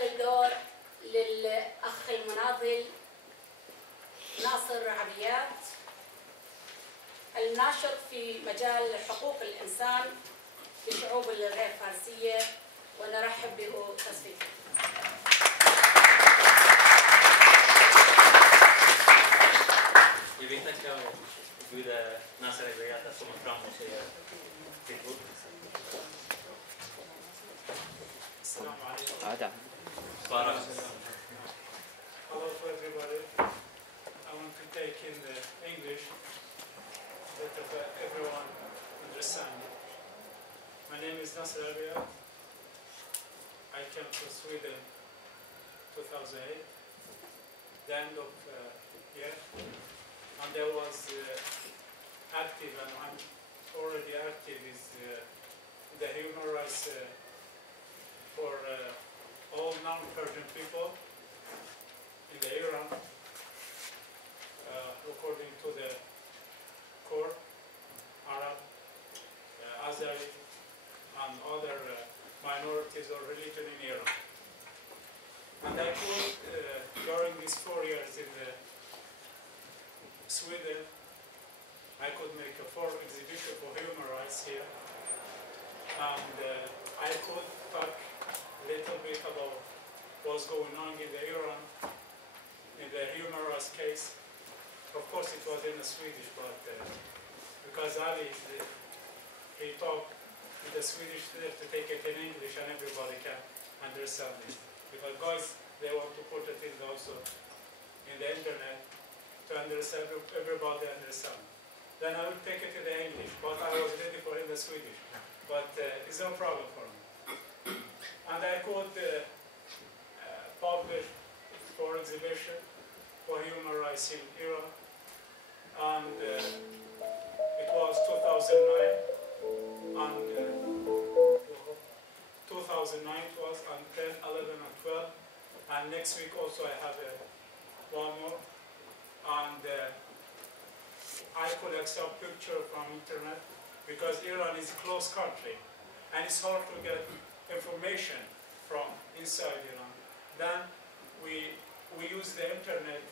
الدور للأخ المناضل ناصر عبيات، الناشط في مجال حقوق الإنسان في الشعوب الغير فارسية، ونرحب به تصفيقا. Jag vill tacka Gud Nassar عبيات att komma fram och säga sitt ord. Assalamu alaikum. Hello to everybody. I want to take in the English that everyone understand. My name is Nasser Abiyat. I came to Sweden 2008, the end of year, and I was active, and I'm already active with the human rights for all non-Persian people in the Iran, according to the core, Arab, Azeri, and other minorities or religion in Iran. And I could, during these 4 years in Sweden, I could make a 4 exhibition for human rights here, and I could talk a little bit about what's going on in the Iran, in the human rights case. Of course, it was in the Swedish, but because Ali, he talked in the Swedish, they have to take it in English, and everybody can understand it. Because guys, they want to put it in also in the internet to understand, everybody understand. Then I will take it in the English, but I was ready for in the Swedish. But it's no problem for me. And I could publish for exhibition for human rights in Iran. And it was 2009. And 2009 it was, and 10, 11, and 12. And next week also I have one more. And I could accept picture from internet because Iran is a closed country. And it's hard to get information from inside Iran. Then we use the internet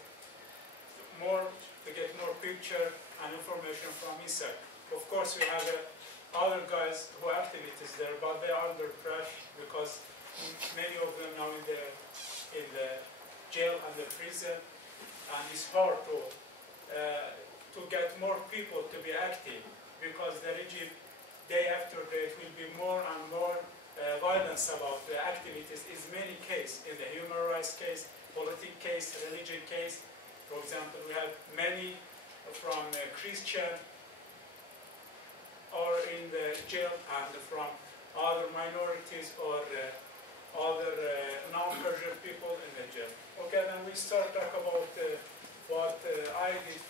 more to get more picture and information from inside. Of course, we have other guys who are activities there, but they are under pressure because many of them now in the jail and the prison, and it's hard to get more people to be active because the regime, day after day, it will be more and more violence about the activities. Is many cases in the human rights case, political case, religion case. For example, we have many from Christian or in the jail, and from other minorities or other non-Persian people in the jail. Okay, then we start talk about what I did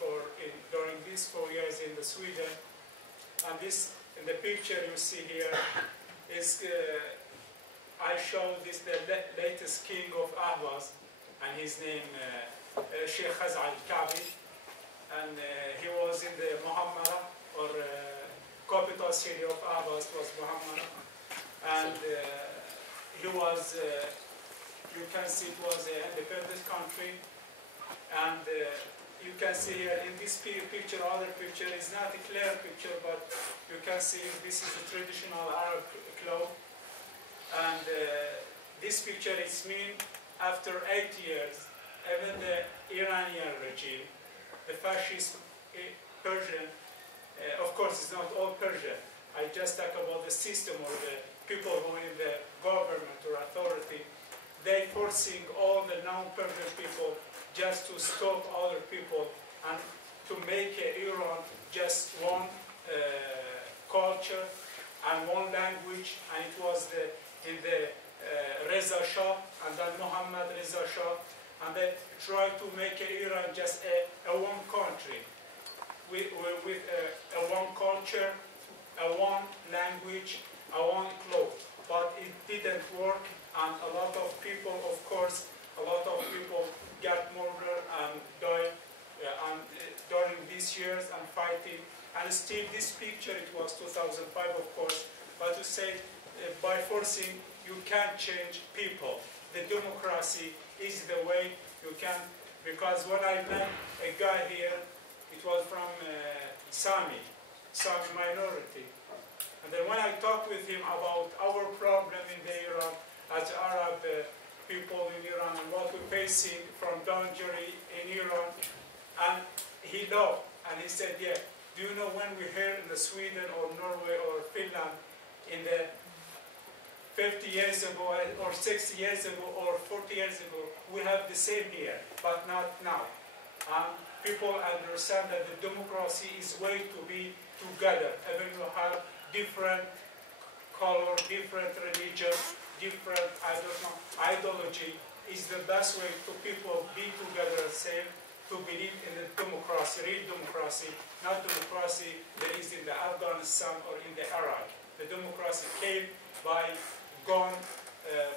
during these 4 years in Sweden. And this, in the picture you see here, is I show this the latest king of Ahvaz, and his name Sheikh al-Kabi, and he was in the Muhammara, or capital city of Ahvaz was Muhammara, and he was, you can see it was an independent country, and you can see here in this picture, other picture is not a clear picture, but you can see this is a traditional Arab cloth. And this picture is mean after 8 years, even the Iranian regime, the fascist Persian, of course it's not all Persian, I just talk about the system or the people who are in the government or authority, they forcing all the non-Persian people just to stop other people and to make Iran just one culture and one language, and it was in the Reza Shah and then Muhammad Reza Shah, and they tried to make Iran just a one country with a one culture, a one language, a one cloth. But it didn't work, and a lot of people, of course, a lot of people got murdered and died during these years and fighting. And still this picture, it was 2005 of course, but to say by forcing you can't change people. the democracy is the way you can, because when I met a guy here, it was from Sami minority. And then when I talked with him about our problem in the Iran, as Arab people in Iran, and what we're facing from danger in Iran, and he laughed, and he said, yeah, do you know when we here in the Sweden or Norway or Finland, in the 50 years ago, or 60 years ago, or 40 years ago, we have the same here, but not now. People understand that the democracy is way to be together, even you have different color, different religion, different, I don't know, ideology, is the best way to people be together and same, to believe in the democracy, real democracy, not democracy that is in the Afghanistan or in the Iraq. The democracy came by gone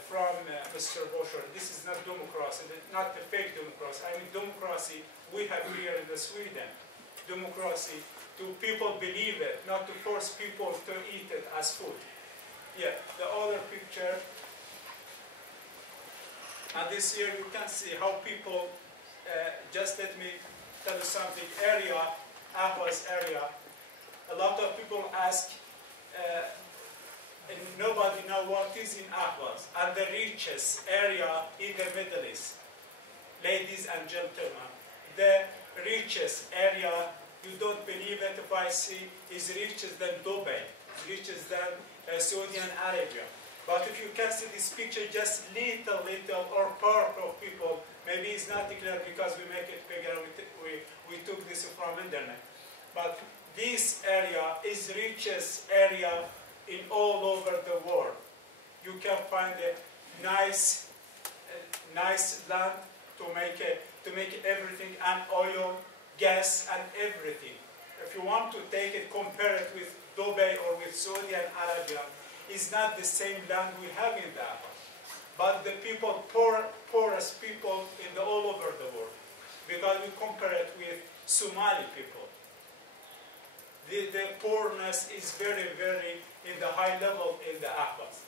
from Mr. Bush. This is not democracy, not the fake democracy. I mean democracy we have here in the Sweden. Democracy to people believe it, not to force people to eat it as food. Yeah, the other picture. And this here you can see how people, just let me tell you something, Ahwaz area, a lot of people ask, and nobody knows what is in Ahwaz, and the richest area in the Middle East. Ladies and gentlemen, the richest area, you don't believe it if I see, is richer than Dubai, richer than Saudi Arabia. But if you can see this picture, just little, or part of people, maybe it's not clear because we make it bigger, we took this from internet. But this area is richest area in all over the world. You can find a nice land to make everything, and oil, gas, and everything. If you want to take it, compare it with Dubai or with Saudi Arabia, it's not the same land we have in that. But the people, poorest people in all over the world, because we compare it with Somali people. The poorness is very, very in the high level in the Ahwaz.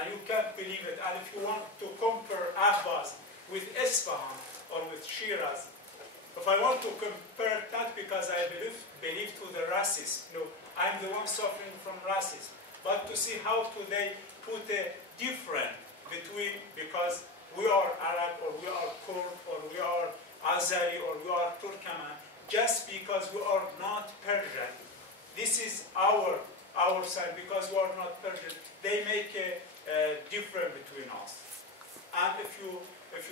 And you can't believe it. And if you want to compare Ahwaz with Isfahan or with Shiraz, if I want to compare, not because I believe to the racism, no, I'm the one suffering from racism, but to see how do they put a difference between, because we are Arab, or we are Kurd, or we are Azeri, or we are Turkmen, just because we are not Persian. This is our side, because we are not Persian. They make a difference between us. And if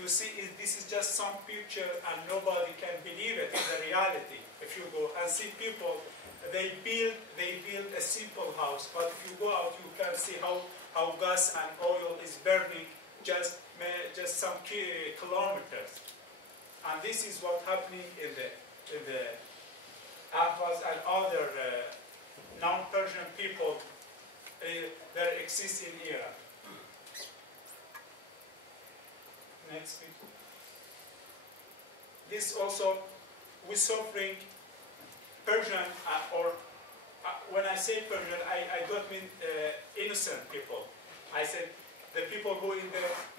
you see, this is just some picture, and nobody can believe it in the reality. If you go and see people, they build a simple house, but if you go out, you can see how gas and oil is burning just some kilometers. And this is what's happening in the Ahwaz and other non-Persian people that exist in Iran. Next picture. This also, we're suffering Persian, or when I say Persian, I don't mean innocent people. I said the people who in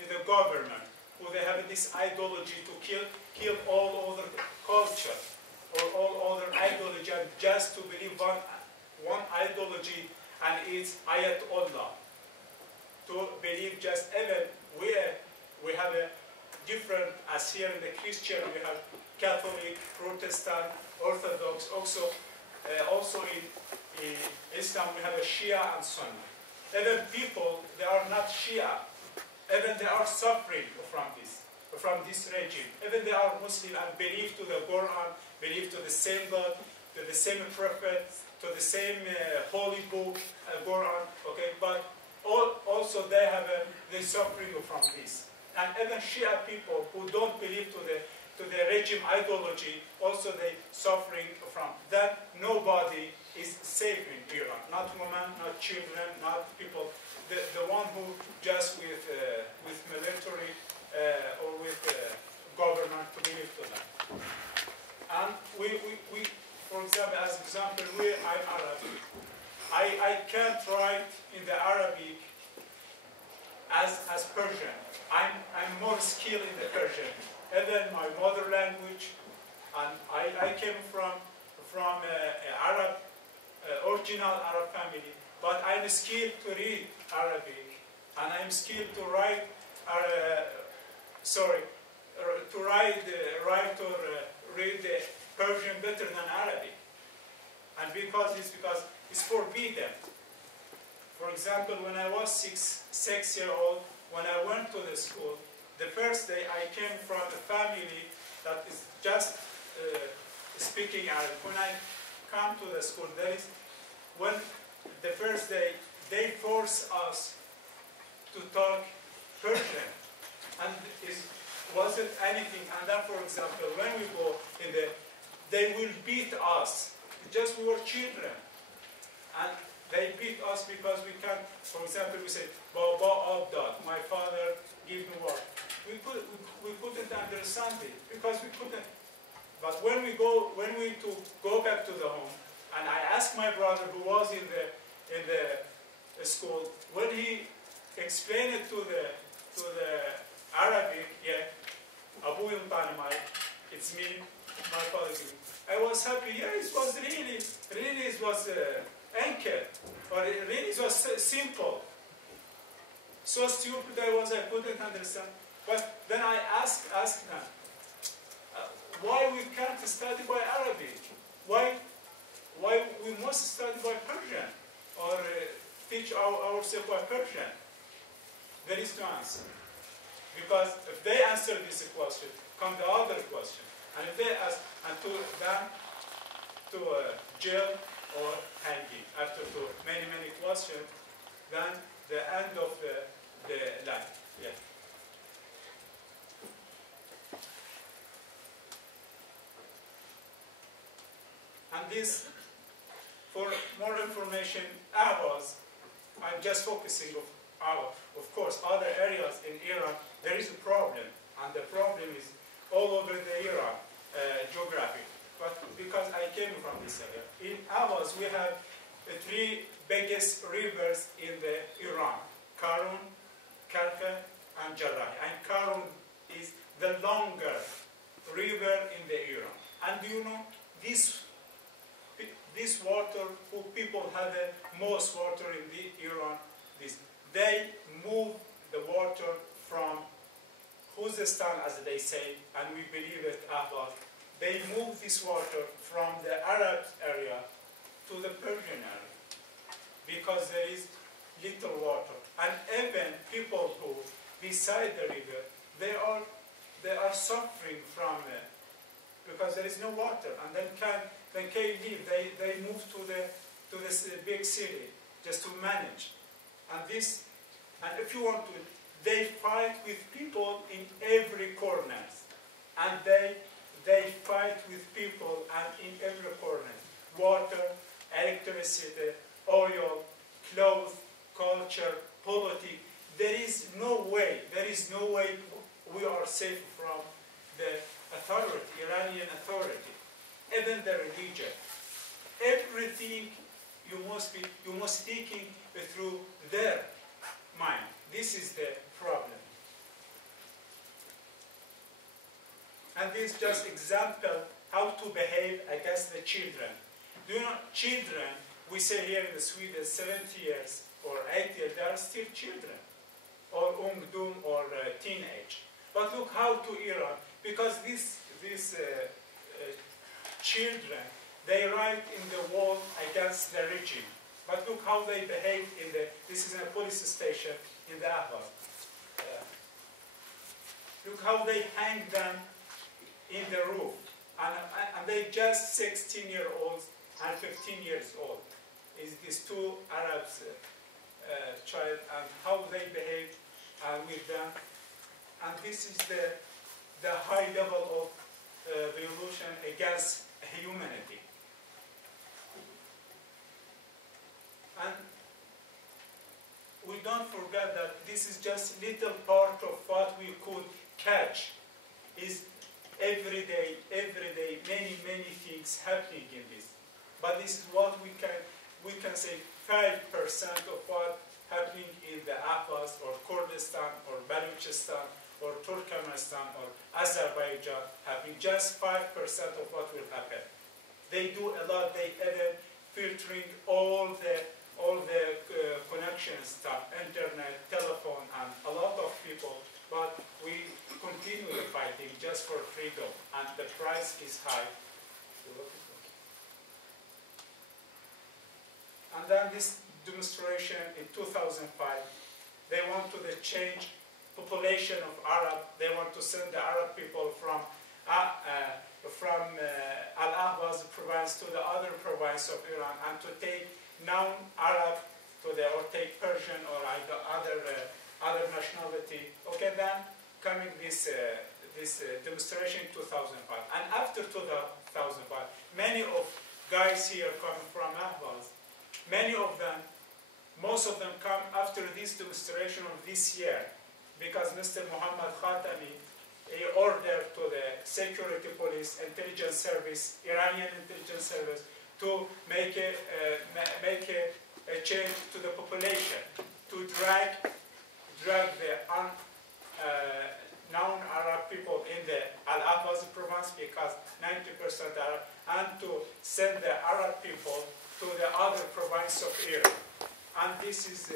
the government, who they have this ideology to kill all other culture, or all other ideology, and just to believe one ideology, and it's Ayatollah. To believe just even we have a different, as here in the Christian, we have Catholic, Protestant, Orthodox, also in Islam we have a Shia and Sunni. Even people, they are not Shia, even they are suffering from this regime. Even they are Muslim and believe to the Quran, believe to the same God, to the same prophet, to the same holy book, Quran, okay, but also they suffering from this. And even Shia people who don't believe to the regime ideology, also they suffering from that. Nobody is safe in Iran. Not women, not children, not people. The one who just with military or with government to believe to them. And we for example, as example, I'm Arabic. I can't write in the Arabic as Persian. I'm I'm more skilled in the Persian. Even my mother language, and I came from Arab, original Arab family, but I'm skilled to read Arabic, and I'm skilled to write, write or read Persian better than Arabic. And because it's forbidden. For example, when I was six years old, when I went to the school, the first day I came from a family that is just speaking Arabic. When I come to the school, when the first day they force us to talk Persian, and it wasn't anything. And then, for example, when we go in they will beat us. Just we were children, and they beat us because we can't. For example, we say Baba Abdad, my father give me work. We couldn't understand it because we couldn't. But when we go back to the home, and I asked my brother who was in the school, when he explained it to the Arabic, Abu Yuntanimai, it's me, my father. I was happy. Yeah, it was really it was anchored, or really it was simple. So stupid I couldn't understand. But then I asked them, why we can't study by Arabic? Why we must study by Persian, or teach ourselves by Persian? There is no answer. Because if they answer this question, come the other question. And if they ask, and to them to jail or hanging, after many questions, then the end of the life. Yeah. And this, for more information, Ahvaz, I'm just focusing of course, other areas in Iran, there is a problem, and the problem is all over the Iran geography. But because I came from this area, in Ahvaz we have the three biggest rivers in the Iran: Karun, Karka, and Jarrah. And Karun is the longer river in the Iran. And do you know this water, who people have the most water in the Iran, they move the water from Khuzestan, as they say, and we believe it, Ahvaz. They move this water from the Arab area to the Persian area because there is little water. And even people who beside the river, they are suffering from it because there is no water. And then can leave. They move to this big city just to manage. And if you want to, they fight with people in every corner, and they fight with people and in every corner: water, electricity, oil, clothes, culture, politics. There is no way we are safe from the authority, Iranian authority, even the religion. Everything you must thinking through their mind. This is the problem. And this is just example how to behave against the children. Do you know, children, we say here in the Sweden, 70 years or 8 years, they are still children, or ungdom, or teenage. But look how to Iran, because these children, they write in the wall against the regime. But look how they behave this is in a police station in the Ahvaz. Look how they hang them in the roof. And they just 16-year-olds and 15 years old. Is these two Arabs child, and how they behave with them. And this is the high level of revolution against humanity. And we don't forget that this is just little part of what we could catch. Is every day, many things happening in this. But this is what we can say 5% of what happening in the Ahvaz or Kurdistan or Balochistan or Turkmenistan or Azerbaijan happen, just 5% of what will happen. They do a lot. They even filtering all the connections, stuff, internet, telephone, and a lot of people. But we continue the fighting just for freedom, and the price is high. And then this demonstration in 2005, they want to change population of Arab. They want to send the Arab people from Al-Ahwaz province to the other province of Iran, and to take non-Arab to the, or take Persian or other nationality. Okay, then coming this demonstration in 2005, and after 2005, many of guys here coming from Ahwaz, many of them, most of them come after this demonstration of this year, because Mr. Muhammad Khatami, he ordered to the security police, intelligence service, Iranian intelligence service, to make a change to the population, to drag the non-Arab people in the Al-Ahwaz province, because 90% Arab, and to send the Arab people to the other province of Iran. And this is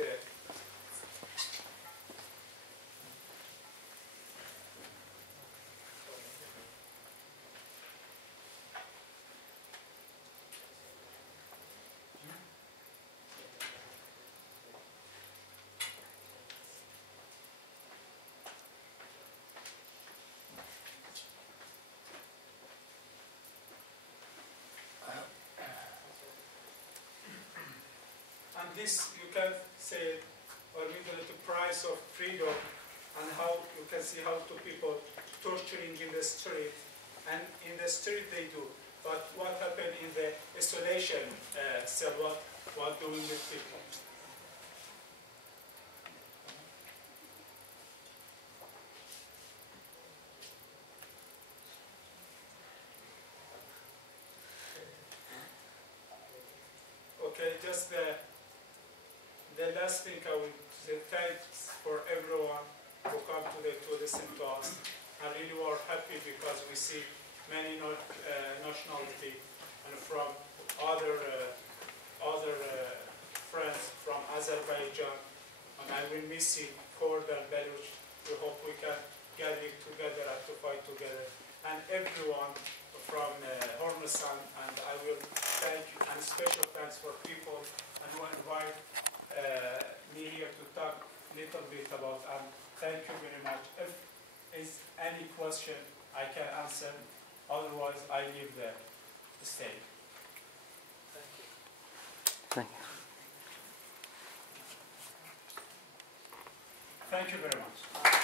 this, you can say, or the price of freedom, and how you can see how two people torturing in the street, and in the street they do. But what happened in the isolation cell? What doing with people? Okay, just the last thing I would say, thanks for everyone who come today to listen to us. I really were happy because we see many nationality and from other friends from Azerbaijan, and I will miss it, Kurd and Beluch. We hope we can gather together and to fight together. And everyone from Hormuzan, and I will thank you, and special thanks for people and who invite me here to talk a little bit about, and thank you very much. If is any question I can answer, otherwise I leave the stage. Thank you. Thank you very much.